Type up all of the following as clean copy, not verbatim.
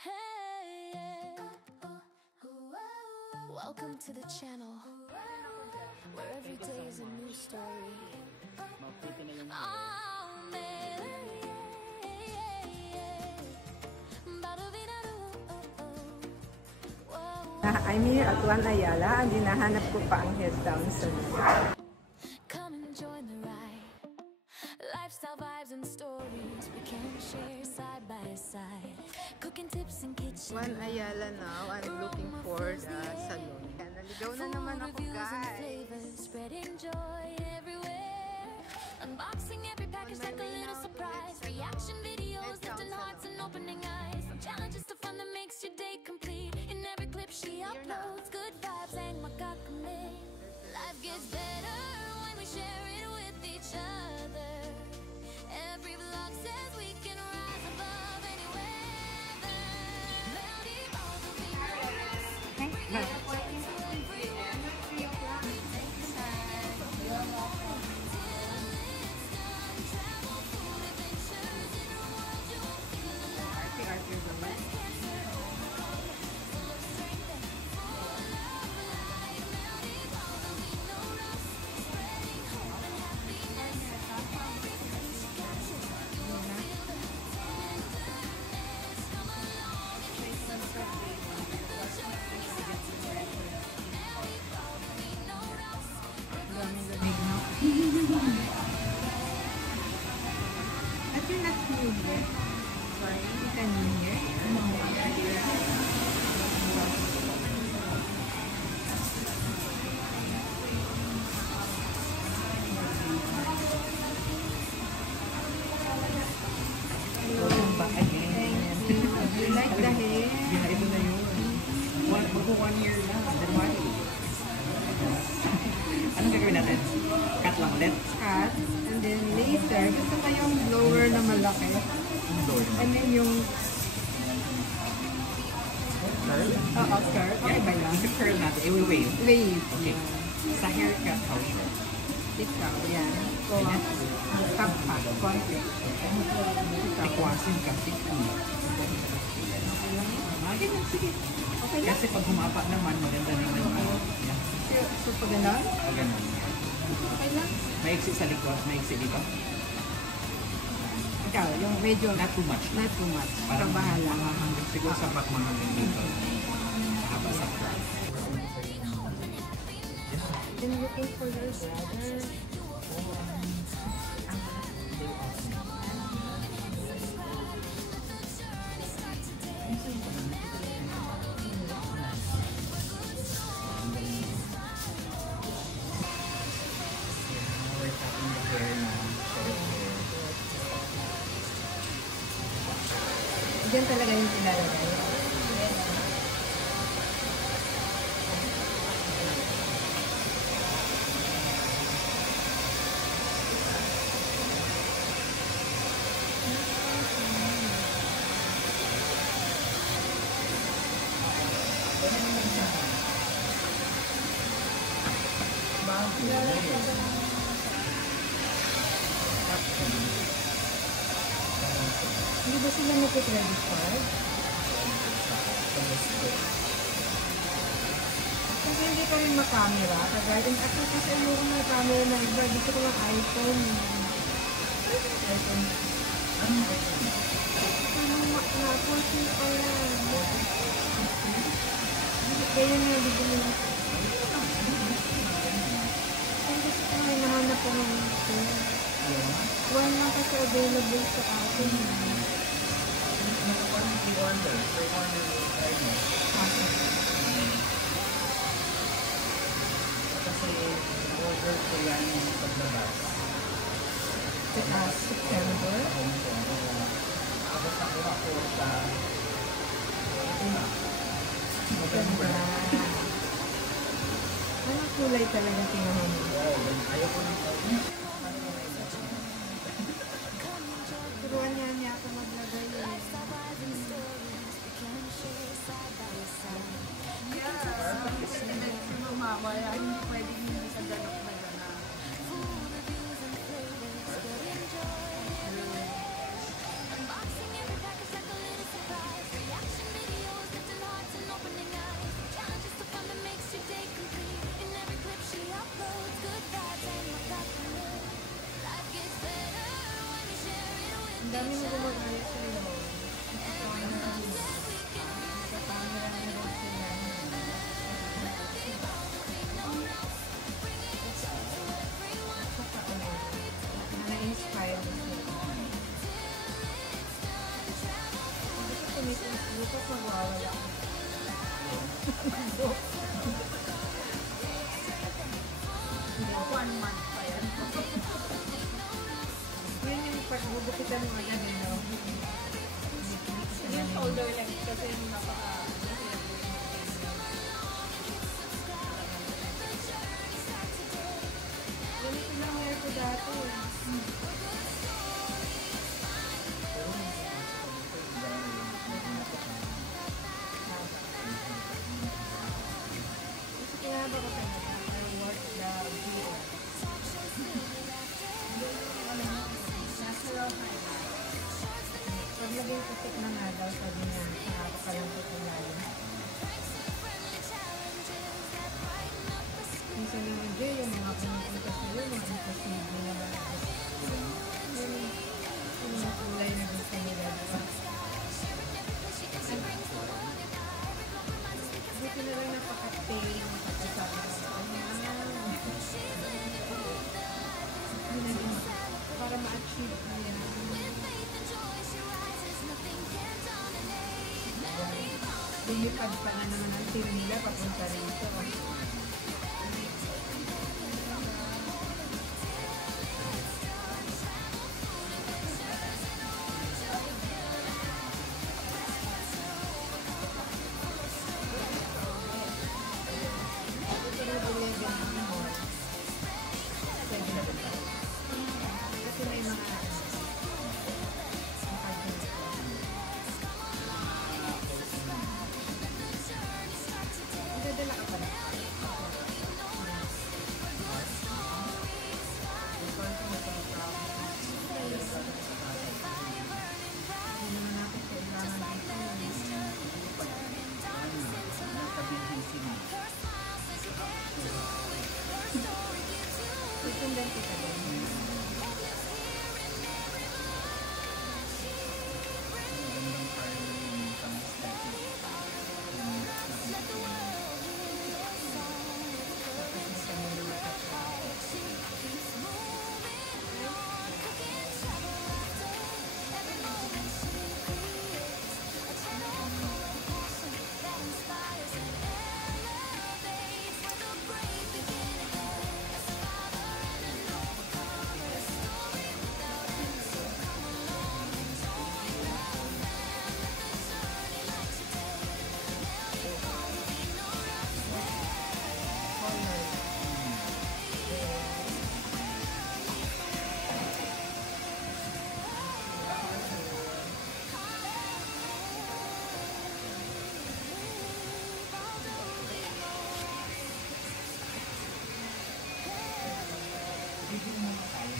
Hey, welcome to the channel where every day is a new story. I'm here at Juan Ayala. Ang dinahanap ko pa ang head down salon. Come and join the ride. Lifestyle vibes and stories we can share side by side. Cooking tips and kitchen. Juan Ayala now. I'm looking for the salon. Naligaw na naman ako, guys. Spreading joy everywhere. Unboxing every package like a little surprise. Reaction videos, lifting hearts and opening eyes. Challenges to fun that makes your day complete. In every clip she uploads, good vibes and makakame. Life gets better when we share it with each other. Every vlog says we can rise above any weather. Melody balls will be But you're not new here. Sorry, you can new here. Welcome back again. You like the hair? Yeah, ito na yun. Mag-1 year na. Then why? Anong gagawin natin? Cut lang ulit? Cut. And then later, gusto ko yung blower na malaki. And then yung Curl? curl. Okay ba yan? Yung curl natin, i-wave. Wave. Okay. Sa haircut, how short? Ikaw, yan. So, top pa. Konti. Tikwasin kasi kung. Ganyan, sige. Okay lang. Kasi pag humapa naman, maganda naman yung ano. So, pag gano'n? Pag ganun. Okay lang. Maiksi sa likod, maiksi dito. Ikaw, yung medyo Not too much. not too much. Parang bahala. hanggang siguro sa back mga hanggang dito. Haba sa curl. Then looking for your brother. We're cutting the hair na. Diyan talaga yung ilalagay. Hindi ba sila nag-credit card? Kasi hindi ka rin makamera. Kagaya din ako kasi ayoko na camera na iba. Dito ko lang iPhone. iPhone. Na 14 pa yan. Kaya nga dito mo lang. Kaya kasi kung may nahanap ko ng one lang kasi available sa atin. Parang i-order. Pre-order yung try mo. Kasi order ko yan yung paglabas. September? Tapos nakuha ko sa November. Anong kulay talaga tinahan mo? Ayaw ko ng tawin. Turuan niya ako maglagay eh. lifestyle vibes and stories we can share side by side. Hindi pwedeng hindi sa ganok na gana. Food reviews and flavors, spreading joy everywhere. Unboxing every package like a little surprise. Reaction dami mo gumagaya sa'yo. Nagka-camera din. Nagka-camera na rin sila. Saka na-inspire mo sila. Kasi tumitis, bukas magwawala. Hindi, 1 month pa yan. Yun yung pagbubukitan mo agad, no? Yung shoulder length kasi napaka... Ganito lang hair ko dati. Kasi kaya ba ko tayo I work the VR. Natural highlight. Pag naging putik na nga daw, sabi niya, nakakakalangkot ang lalim. Minsan naman dyan, yung mga pumupunta sa'yo, mga imposible na malakas. Yung mga kulay na gusto nila, diba? Buti na lang napaka-pay yung pagkasabi ko. Para ma-achieve mo yan. Lumipad pa na naman ang team nila papunta rito. Kasi may mga dadala ka pala. Hindi naman natin kailangan dito. Susundan kita din.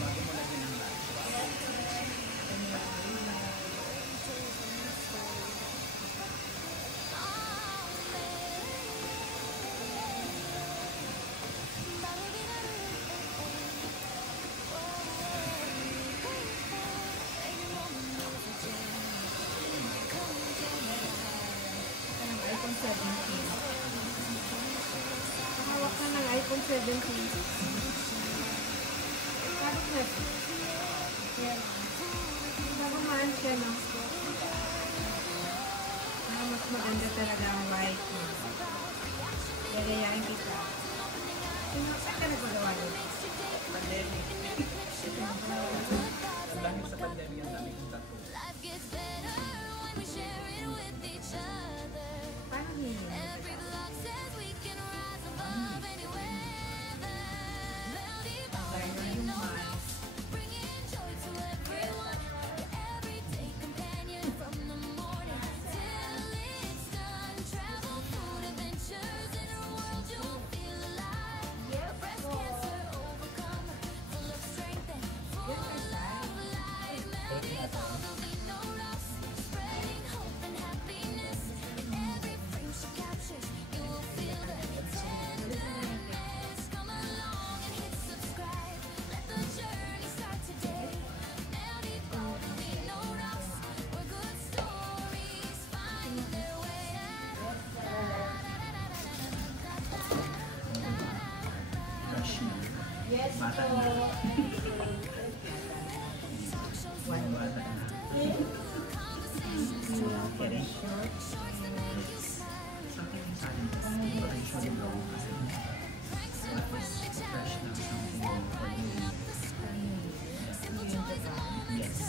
Bago mo lagyan ng light. Ng iPhone 17. Nakahawak ka ng iPhone 17. Parang na. Yan. Nagumaan siya, no? Mas maganda talaga ang white. Gagayain kita. Saan ka nagpagawa doon? Pandemic. Ang dami sa pandemic, ang dami kong tattoo. Life gets better when we share it with each other. Paano hindi? Every block says we can rise above any weather. Melody following no rush, bringing joy to everyone. Your everyday companion from the morning till it's done. Travel, food, adventures in a world you'll feel alive. Breast cancer overcomer, full of strength and full of light. Melody following no rush. Bata na. Bata na. Kidding. Something sa akin kasi potentially low kasi tapos fresh na something for you. Yes.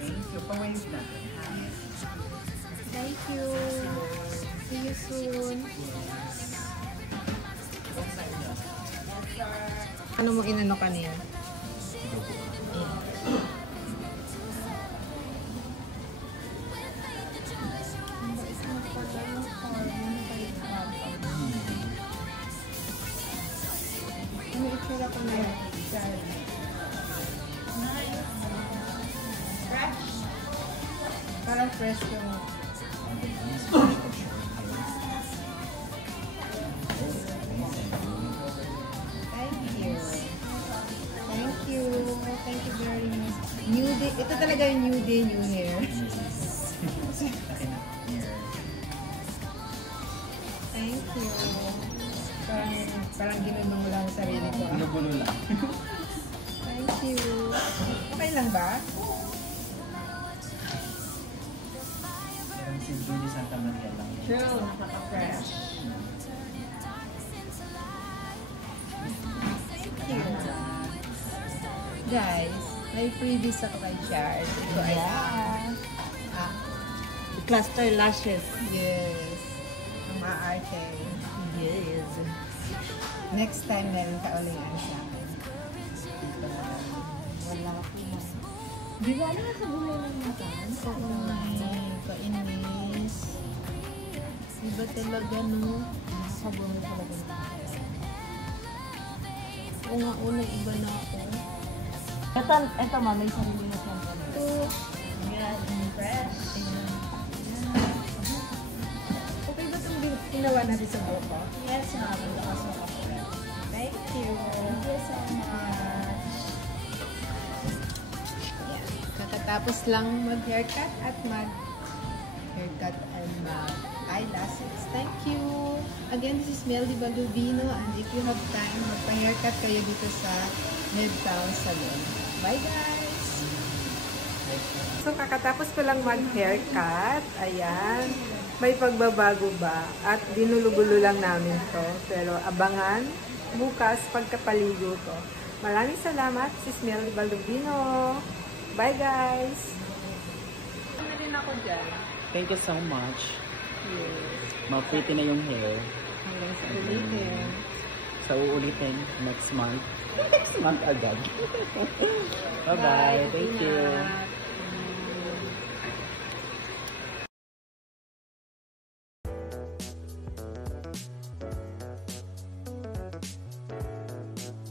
Thank you. Pa-wave natin. Thank you. See you soon. Ano mo inano kanina? Ano itsura ko na yun? Fresh. Parang fresh yung... Thank you. Thank you. Thank you very much. New day. Ito talaga yung new day, new hair. Thank you. Parang ginulong mo lang ang sarili ko. Ginugulo lang. Thank you. Okay lang ba? Parang si Julie Santa Maria lang. True. Nakaka-fresh. Guys, may freebies ako kay Charles. Ito ay Cluster lashes. yes. Ang maarte. Yes. Next time meron ka ulingan sa akin. Wala ko na. Di ba na sa buhay ng matan? Oo nga eh. Kainis. Iba talaga no? Sa buhay talaga ng matan. Oo nga una iba na ako. Ito ma, may sarili na siyang Ito. Yan, fresh. Okay ba itong ginawa natin sa buhok ko? Yes, ma'am. Lakas mo ako. Thank you. Thank you so much. Yan. Kakatapos lang mag-haircut at mag-haircut and mag-eyelashes. Thank you. Again, this is Meldy Baldovino, and if you have time, magpa-haircut kayo dito sa Midtown Salon. Bye guys! So kakatapos ko lang mag-haircut. Ayan. May pagbabago ba? At dinulugulo lang namin to. Pero abangan bukas pagkapaligo ko. Maraming salamat. Sis Meldy Baldovino. Bye guys! Ano din ako dyan? Thank you so much. Yeah. Ma-pretty na yung hair. Hanggang sa ulitin. Sa uulitin next month. Next month agad. Bye-bye. Thank you. Ingat.